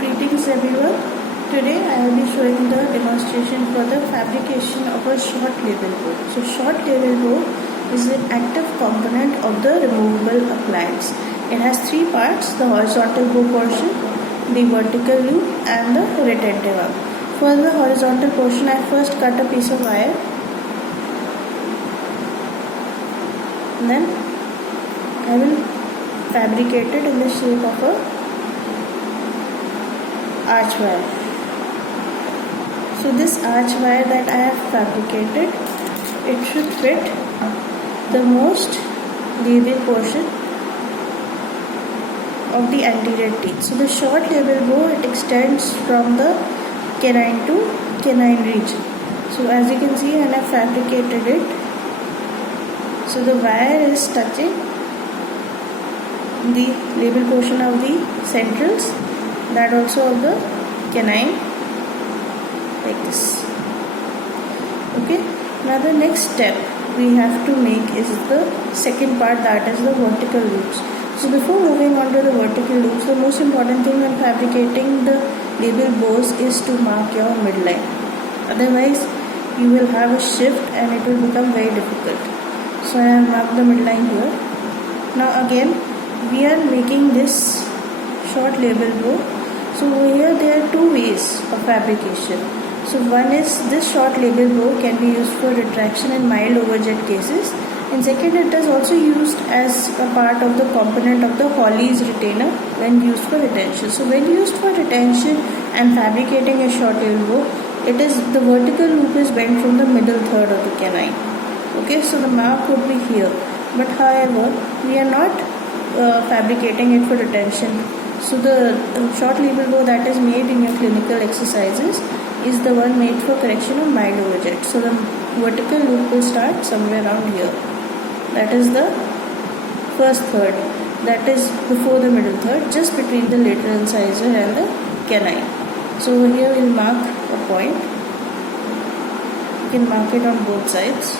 Greetings everyone. Today I will be showing the demonstration for the fabrication of a short label bow. So short label bow is an active component of the removable appliance. It has three parts: the horizontal bow portion, the vertical loop and the retentive arm. For the horizontal portion, I first cut a piece of wire, and then I will fabricate it in the shape of a arch wire. So this arch wire that I have fabricated, it should fit the most label portion of the anterior teeth. So the short label bow, it extends from the canine to canine region. So as you can see, when I fabricated it, so the wire is touching the label portion of the centrals, that also of the canine, like this. Okay, now the next step we have to make is the second part, that is the vertical loops. So before moving on to the vertical loops, the most important thing when fabricating the label bows is to mark your midline. Otherwise you will have a shift and it will become very difficult. So I have marked the midline here. Now again we are making this short label bow. So here there are two ways of fabrication. So one is this short label bow can be used for retraction in mild overjet cases, and second, it is also used as a part of the component of the Hawley's retainer when used for retention. So when used for retention and fabricating a short label bow, it is the vertical loop is bent from the middle third of the canine. Okay, so the mark would be here, but however we are not fabricating it for retention. So the short label bow that is made in your clinical exercises is the one made for correction of mild overjet. So the vertical loop will start somewhere around here. That is the first third, that is before the middle third, just between the lateral incisor and the canine. So over here we will mark a point. You can mark it on both sides.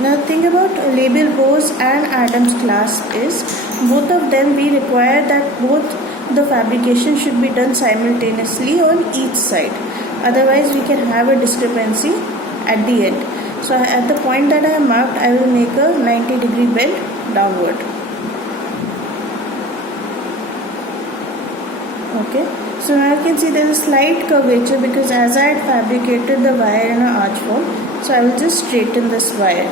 Now the thing about label bows and Adams clasp is both of them we require that both the fabrication should be done simultaneously on each side. Otherwise we can have a discrepancy at the end. So at the point that I have marked, I will make a 90-degree bend downward. Okay. So now you can see there is a slight curvature because as I had fabricated the wire in an arch form, so I will just straighten this wire.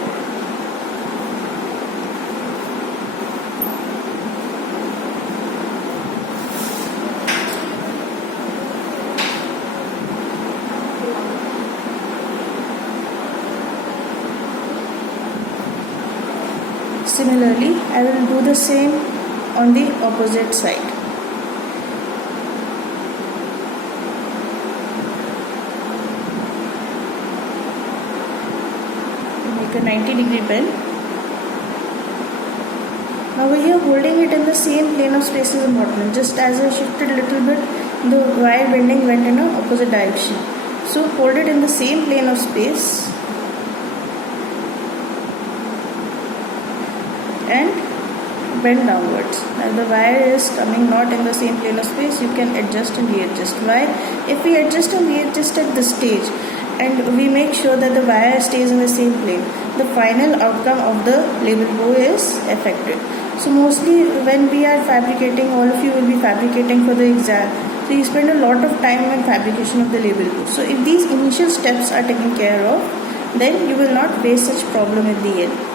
Similarly, I will do the same on the opposite side. Make a 90-degree bend. Now over here, holding it in the same plane of space is important. Just as I shifted a little bit, the wire bending went in an opposite direction. So hold it in the same plane of space and bend downwards. Now the wire is coming not in the same plane of space, you can adjust and readjust. Why? If we adjust and readjust at this stage and we make sure that the wire stays in the same plane, the final outcome of the label bow is affected. So mostly when we are fabricating, all of you will be fabricating for the exam, so you spend a lot of time on fabrication of the label bow. So if these initial steps are taken care of, then you will not face such problem at the end.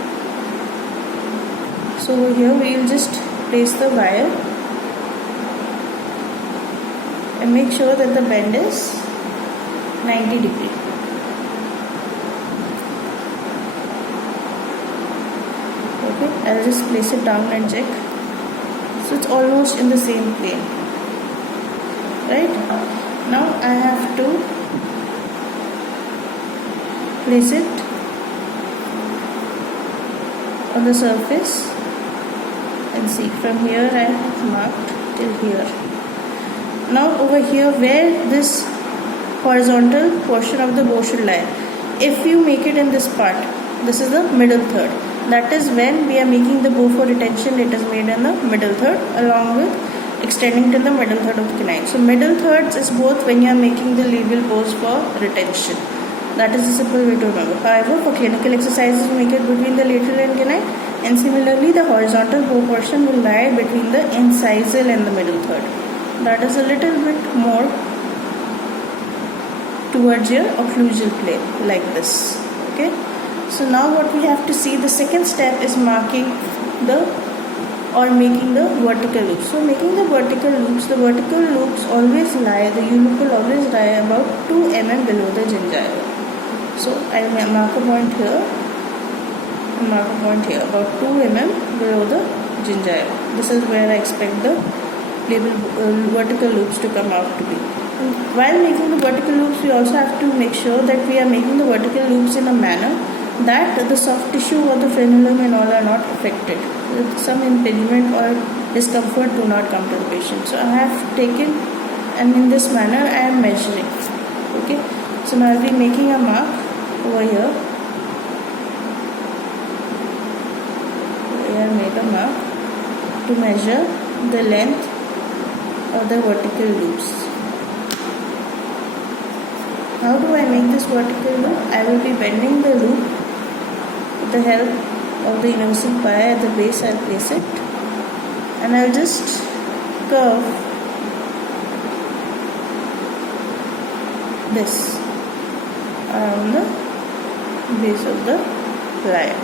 So over here we will just place the wire and make sure that the bend is 90 degree. Okay, I'll just place it down and check. So it's almost in the same plane. Right? Now I have to place it on the surface. And see, from here I have marked till here. Now over here where this horizontal portion of the bow should lie, if you make it in this part, this is the middle third. That is when we are making the bow for retention, it is made in the middle third along with extending till the middle third of the canine. So middle thirds is both when you are making the labial pose for retention. That is a simple way to remember. However, for clinical exercises, make it between the lateral and canine, and similarly the horizontal bow portion will lie between the incisal and the middle third. That is a little bit more towards your occlusal plane, like this. Okay. So now what we have to see, the second step is marking or making the vertical loops. So making the vertical loops always lie, the U-loop will always lie about 2 mm below the gingiva. So I will mark a point here, and mark a point here, about 2 mm below the gingiva. This is where I expect the vertical loops to come out to be. And while making the vertical loops, we also have to make sure that we are making the vertical loops in a manner that the soft tissue or the frenulum and all are not affected. Some impingement or discomfort do not come to the patient. So I have taken, and in this manner I am measuring. Okay. So now I will be making a mark over here. I made a mark to measure the length of the vertical loops. How do I make this vertical loop? I will be bending the loop with the help of the universal pi. At the base I will place it, and I will just curve this around the base of the line.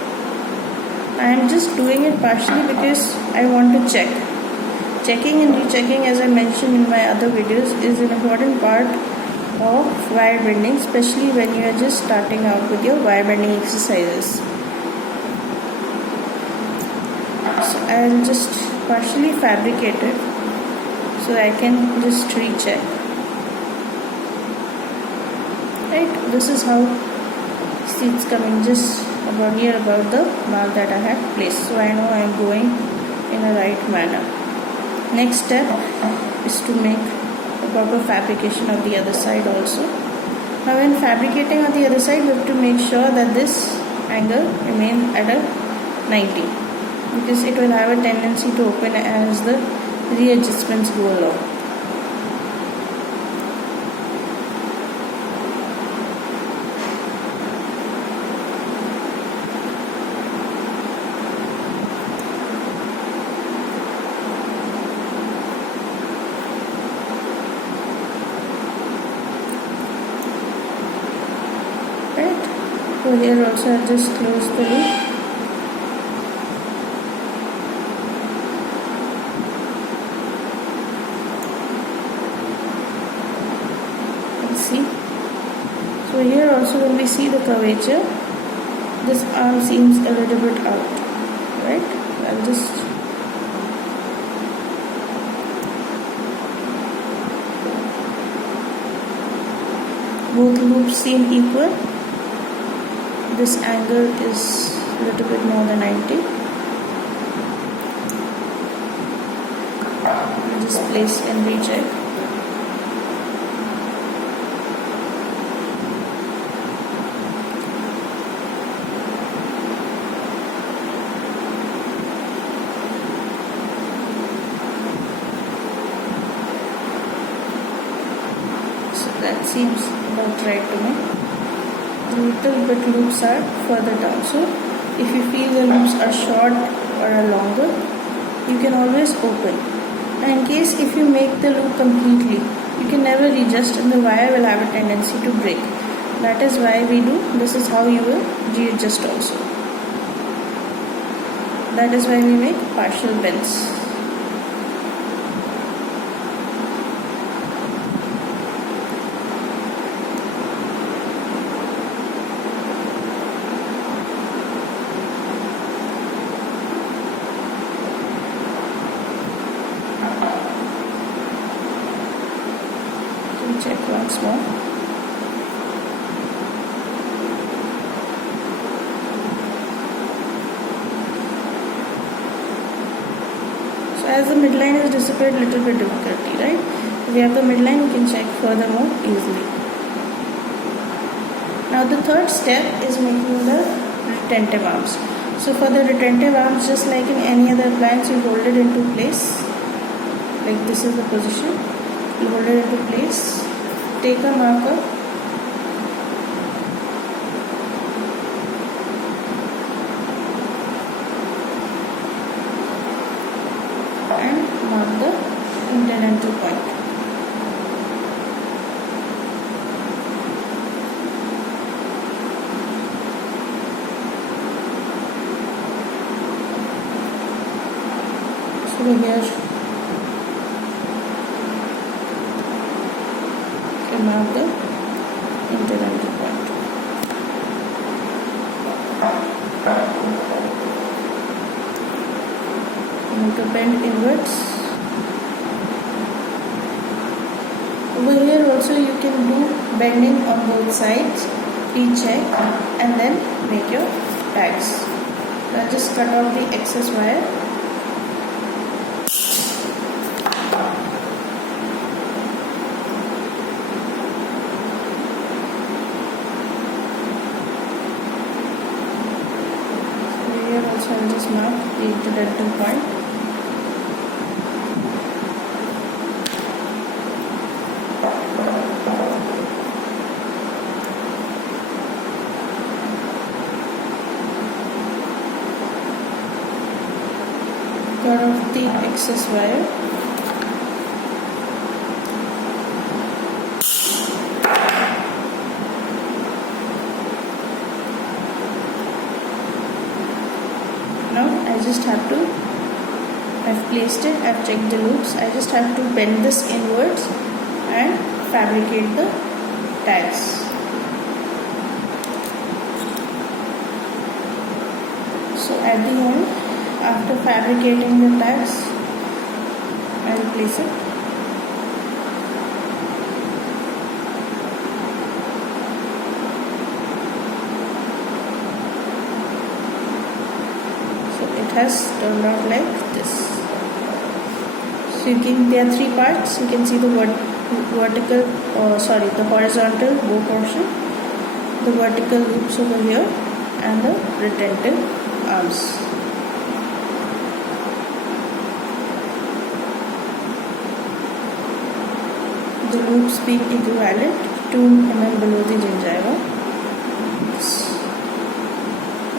I am just doing it partially because I want to check. Checking and rechecking, as I mentioned in my other videos, is an important part of wire bending, especially when you are just starting out with your wire bending exercises. So I will just partially fabricate it so I can just recheck. Right, this is how it's coming, just about here, about the mark that I have placed. So I know I am going in a right manner. Next step is to make a proper fabrication of the other side also. Now when fabricating on the other side, we have to make sure that this angle remains at a 90, because it will have a tendency to open as the readjustments go along. So here also I just close the loop. See. So here also when we see the curvature, this arm seems a little bit out. Right? I'll just both loops seem equal. This angle is a little bit more than 90. I'll just place and recheck. So that seems about right to me. Little bit loops are further down. So if you feel the loops are short or are longer, you can always open. And in case if you make the loop completely, you can never readjust and the wire will have a tendency to break. That is why we do. This is how you will readjust also. That is why we make partial bends. Check once more. So as the midline is dissipated, little bit difficulty, right? If we have the midline, we can check furthermore easily. Now the third step is making the retentive arms. So for the retentive arms, just like in any other appliance, you hold it into place. like this is the position. You hold it into place. Take a marker. And mark the incidental point. So here you mark the incidental point. You need to bend inwards. Over here also you can do bending on both sides, recheck and then make your tags. Now just cut off the excess wire. So here also I will just mark the incidental point. Cut off the excess wire. Now I just have to, I've placed it, I've checked the loops, I just have to bend this inwards and fabricate the tags. So at the end, after fabricating the tags, I will place it. So it has turned out like this. So you can, there are three parts. You can see the the horizontal bow portion, the vertical loops over here, and the retentive arms. The loops being equivalent 2 mm below the gingiva.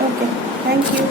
Okay, thank you.